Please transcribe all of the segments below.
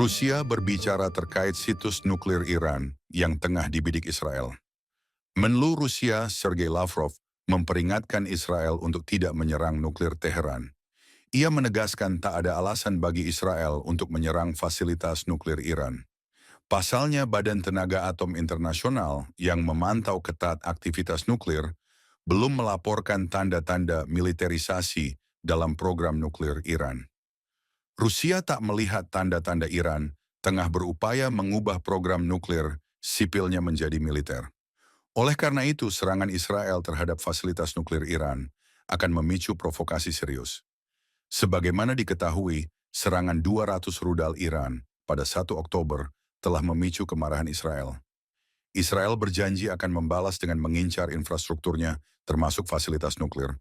Rusia berbicara terkait situs nuklir Iran yang tengah dibidik Israel. Menlu Rusia Sergei Lavrov memperingatkan Israel untuk tidak menyerang nuklir Teheran. Ia menegaskan tak ada alasan bagi Israel untuk menyerang fasilitas nuklir Iran. Pasalnya, Badan Tenaga Atom Internasional yang memantau ketat aktivitas nuklir belum melaporkan tanda-tanda militerisasi dalam program nuklir Iran. Rusia tak melihat tanda-tanda Iran tengah berupaya mengubah program nuklir sipilnya menjadi militer. Oleh karena itu, serangan Israel terhadap fasilitas nuklir Iran akan memicu provokasi serius. Sebagaimana diketahui, serangan 200 rudal Iran pada 1 Oktober telah memicu kemarahan Israel. Israel berjanji akan membalas dengan mengincar infrastrukturnya, termasuk fasilitas nuklir.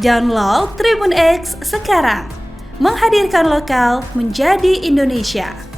Download Tribun X sekarang, menghadirkan lokal menjadi Indonesia.